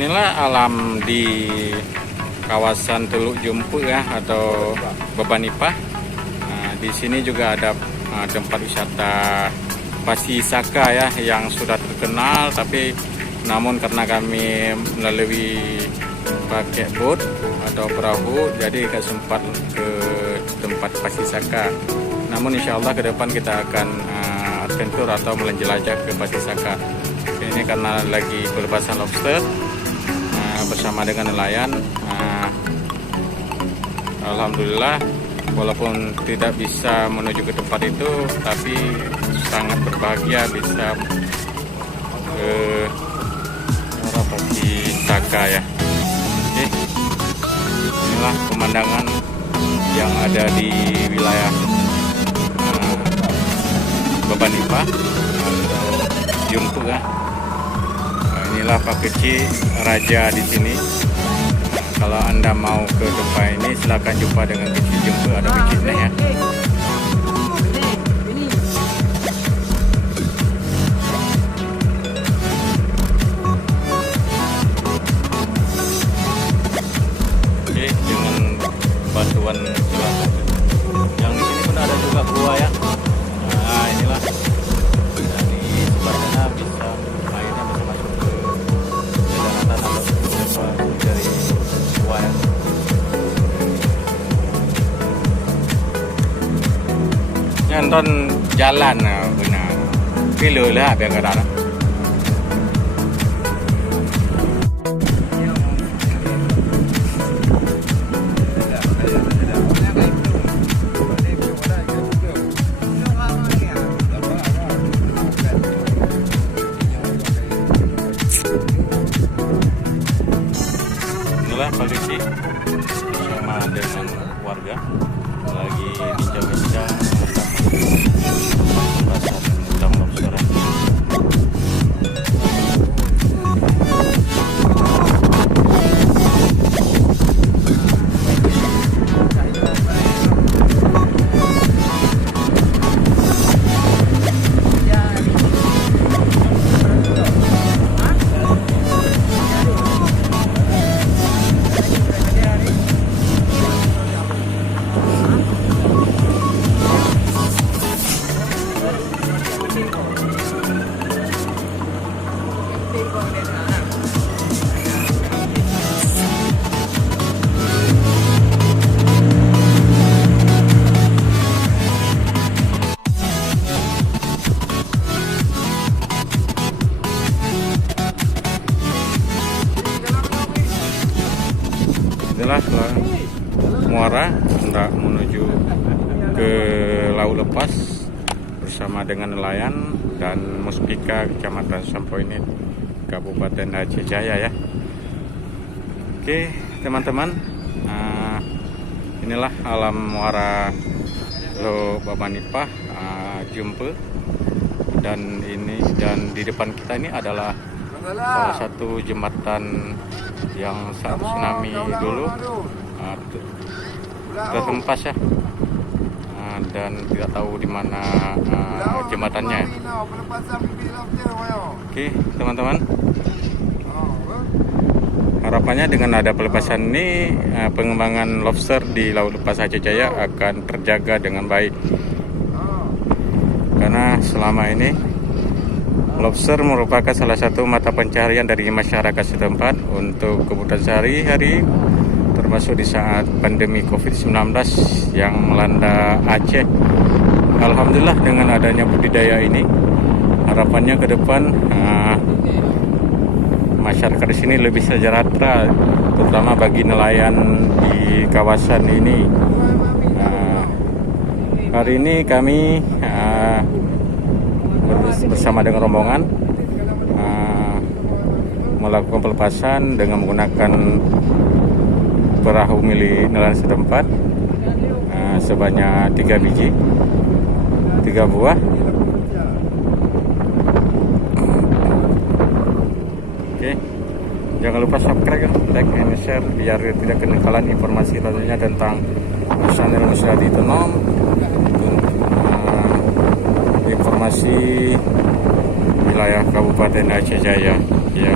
Inilah alam di kawasan Teluk Jumpu ya, atau Bebanipah. Nah, di sini juga ada tempat wisata Pasisaka ya, yang sudah terkenal, tapi namun karena kami melalui pakai boat atau perahu, jadi gak sempat ke tempat Pasisaka. Namun insya Allah ke depan kita akan adventure atau menjelajah ke Pasisaka. Ini karena lagi pelepasan lobster bersama dengan nelayan. Alhamdulillah, walaupun tidak bisa menuju ke tempat itu, tapi sangat berbahagia bisa ke Pasisaka ya. Oke, inilah pemandangan yang ada di wilayah Bebanipah atau Jumpu ya. Inilah Pak Kecil Raja di sini. Kalau Anda mau ke tempat ini, silakan jumpa dengan Kecil Jumpu, ada kecilnya ya. Oke, dengan bantuan silakan. Yang di sini pun ada juga gua ya. Nah, inilah. Dari sebelah sana bisa airnya bisa masuk ke daratan atau dari gua ya. Nonton jalan benar. Kilo lah biar ke darat. Inilah kondisi bersama dengan warga lagi bincang-bincang pasar udang lobster. Inilah muara hendak menuju ke Laut Lepas bersama dengan nelayan dan Muspika Kecamatan Sampoinit, Kabupaten Aceh Jaya ya. Oke teman-teman, inilah alam muara Bebanipah Jumpu, dan di depan kita ini adalah salah satu jembatan yang saat tsunami dulu terhempas ya, dan tidak tahu di mana jembatannya. Oke teman-teman, harapannya dengan ada pelepasan ini, pengembangan lobster di Laut Lepas Aceh Jaya akan terjaga dengan baik, karena selama ini lobster merupakan salah satu mata pencaharian dari masyarakat setempat untuk kebutuhan sehari-hari, termasuk di saat pandemi COVID-19 yang melanda Aceh. Alhamdulillah dengan adanya budidaya ini, harapannya ke depan masyarakat di sini lebih sejahtera, terutama bagi nelayan di kawasan ini. Hari ini kami bersama dengan rombongan melakukan pelepasan dengan menggunakan perahu milik nelayan setempat sebanyak 3 buah. Oke, jangan lupa subscribe, like, and share biar tidak ketinggalan informasi selanjutnya tentang channel Nusradi Tenom. Informasi wilayah Kabupaten Aceh Jaya ya.